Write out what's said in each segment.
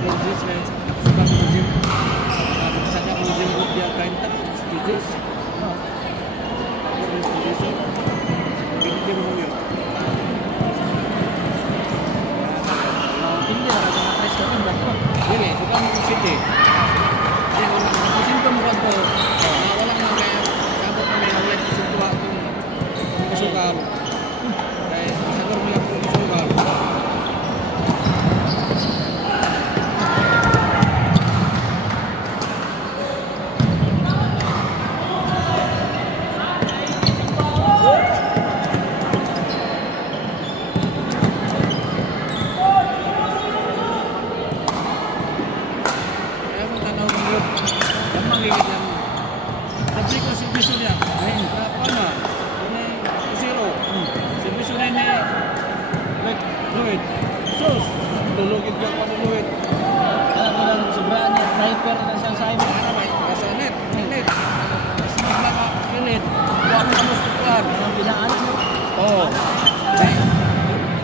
konsisten. Suka ko gym. Saka ko gym ko dia kain tak studios. Studios. Gym mo yun. Hindi na kasi na-press ko rin ba't ko? Hindi, suka mo ko city. Kaya kung sintom ko ito, walang nang kaya sabot na may hawit isintuwa itong masukal. Kaya sagar mo lang itong masukal.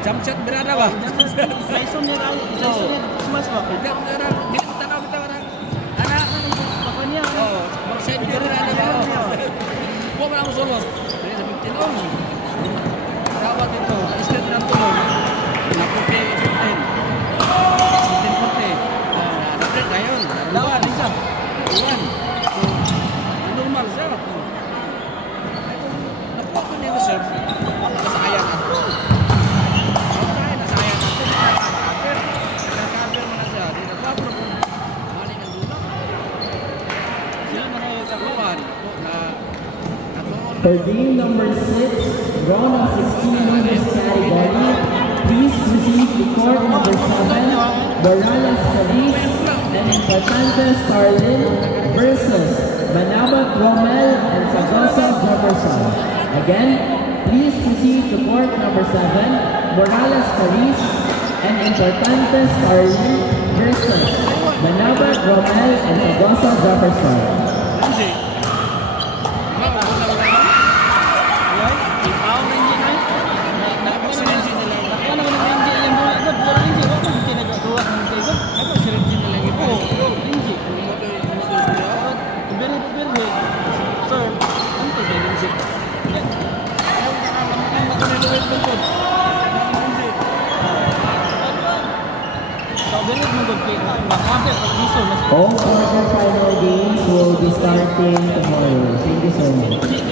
Jamchat berada ba? Jason niya tayo. Jason niya Christmas ba? Jam berada. Binitanaw kita orang. Anak Papa niya. oh, mag-send berada ba? Huwag mo lang solo. Dahil sa 15 Rawat ito. Islet na tulong. Naputi 15. 15-40. Nabreak ngayon. Lawan isa. Lawan. So, normal siya. Nakuha ko niya reserve. Wala ka sa ayang ako. For game number 6, round of 16 meters category, please receive the court number 7, Borales Feliz and Infantante Starlin versus Manabat Romel and Sagosa Jefferson. Again, please receive the court number 7, Morales Feliz and Infantante Starlin versus Manabat Romel and Sagosa Jefferson. All quarterfinal games will be starting tomorrow. Thank you so much.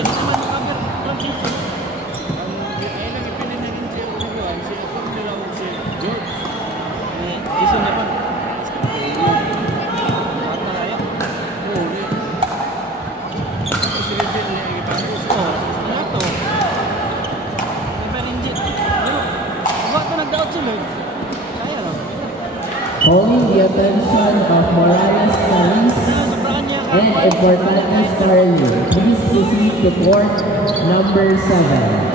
Calling the attention of Morales Feliz and Infantante Starlin. Please proceed to court number 7.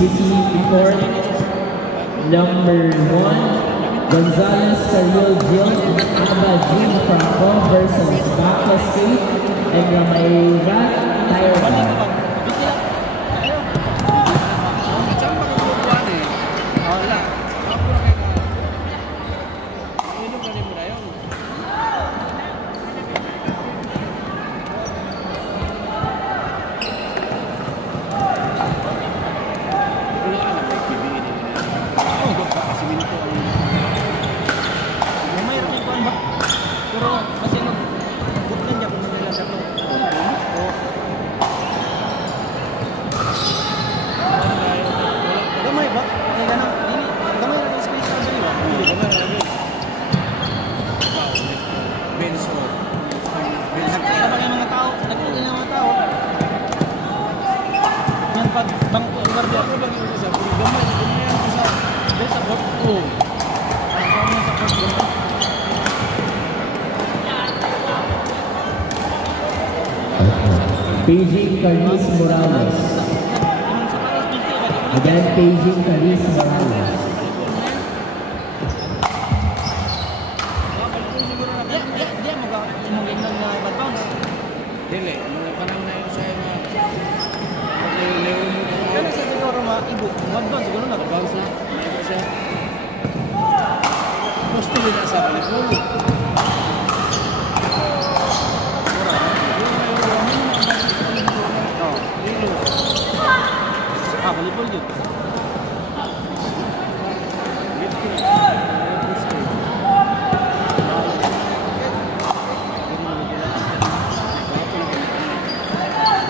receive the court. Number 1, Gonzales Carriel Jill and Aba Jim Franco versus Bacla State and Ramayra Tyra. Macam pagkukuhan eh. Wala. Ako na kayo ka. Inom ka rin mo na yun. Wala ka na. May kibiin na yun. Kasi minto. May rin kuan ba? Pero kasi buklan niya kung nila sa to. Gamay ba? Kaya ganang dili. Gamay ra space sa dili ba? Hindi ka na namin. Benz ko. Nagkita ba yung mga tao? Nagkita yung mga tao. Yan pag bangko ang guardia. Ako lang yung isa. Gamay ang isa. Dahil sa court. Oo. Ang tao mo sa court doon. Paging Caris Morales. Yung sa Paris BT ba? Again, paging Caris Morales. Dia mo ga imong ginag na bad bounce. Dili. Mga panahon na yun sa'yo na pag-lew mo ka mo. Kana sa siguro ibo. Bad bounce siguro na. Bounce na. Mayroon siya. Gusto nila sa volleyball. Volleyball yun.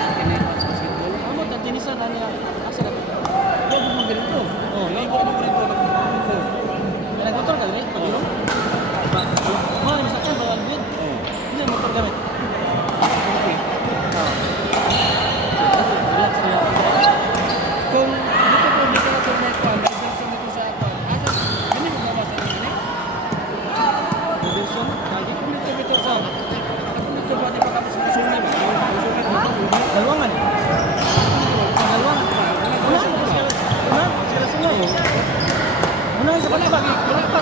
Amo ta tinisan na niya. Asa na? Bago mo ganito. Oh, Libo mo ganito. Kaya motor ka dili pagiro. Mo ni sa kan ba gud. Hindi motor gamit. Relax ya. Kung dito po hindi ka na turnet pa, may version dito sa ato. Asa, hindi mo bawasan ng ini? Version kagi Kung dito sa kung dito ba di pa kapos sa susunod ba? Susunod ba ito? dalwangan. Dalwangan. Sila sunod. Una sa Wala pagpag. pa, wala pa.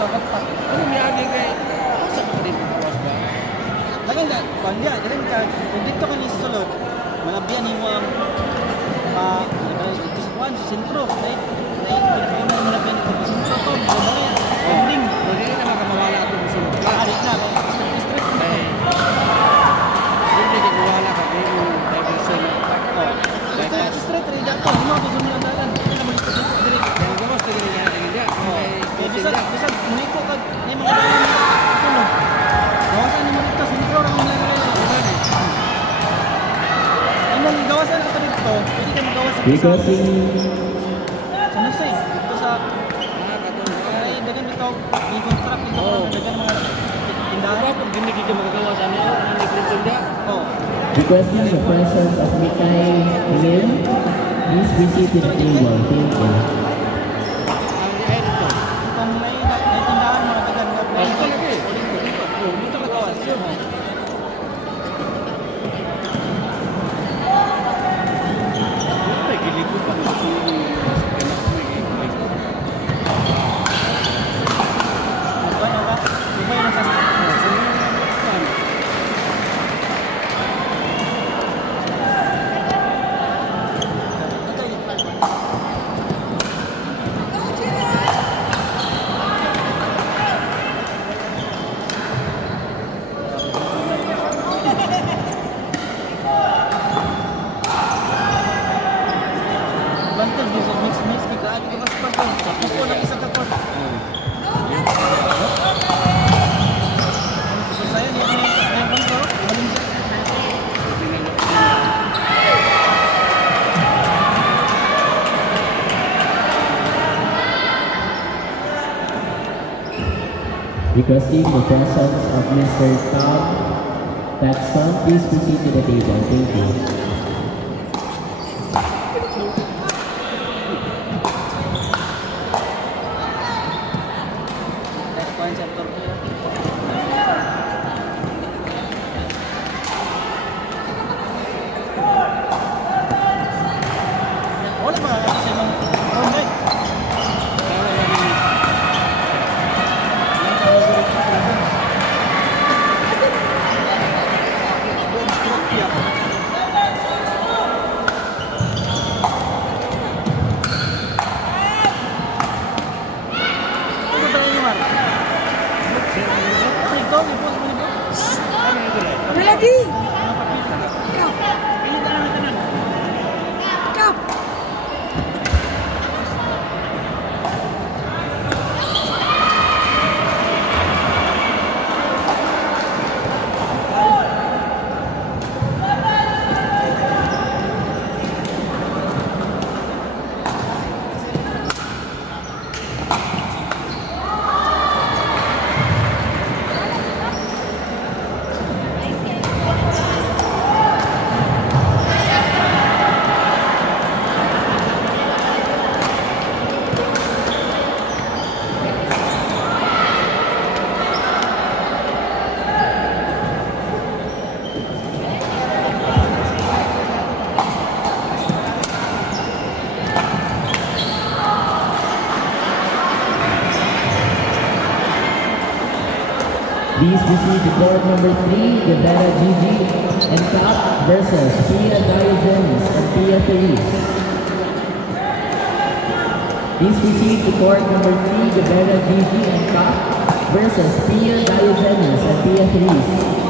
Pagpag. Ano miyagi kay? Asa ka din bawas ba? Lagan ka, kanya, diyan ka, kung dito ka ni sulod, malabyan mo ang dito sa kuwan, sa sentro, pinakauna mo malabyan ito sa sentro to, malabyan, ending. Hindi na makamawala itong sunod ka. Adik na, straight na. Ay, hindi ka mawala ka. Hindi mo diversion na. Straight, rin dyan to, hindi mo ito sumunod na lang, hindi na mo dito direct. Kaya gawas ka ganyan nga ganyan. Kaya bisag, muniko ka, hindi mga ganyan na sunod. Gawasan ni mo dito, sentro lang mo lang Imong gawasan ka dito, pwede ka magawas sa Because sa Nusay, dito sa ay dagan dito, may contract dito, dagan mga tindahan. Pag hindi ka magagawa sa ano, hindi ka sunda. Oh, requesting the presence of Mikay Lim, please visit to the table. Thank you. Ang diay dito. kung may tindahan mga dagan nga Ay, ito lagi. dito ka gawas. Ay, gilig ko pa. Ano ka? Subay na sa Bantal bisa mix kita abi ka pas pas. Tapos ko lang isa ka kon. Saya ni bang ko, malim sa. Requesting the presence of Mr. Tom Paxton, please proceed to the table. Thank you. Kuan sa Turkey. Wala ba kasi receive the court number 3, Guevara Gigi and Cap versus Pia Diogenes and Pia Feliz. Please receive the court number 3, Guevara Gigi and Cap versus Pia Diogenes and Pia Feliz.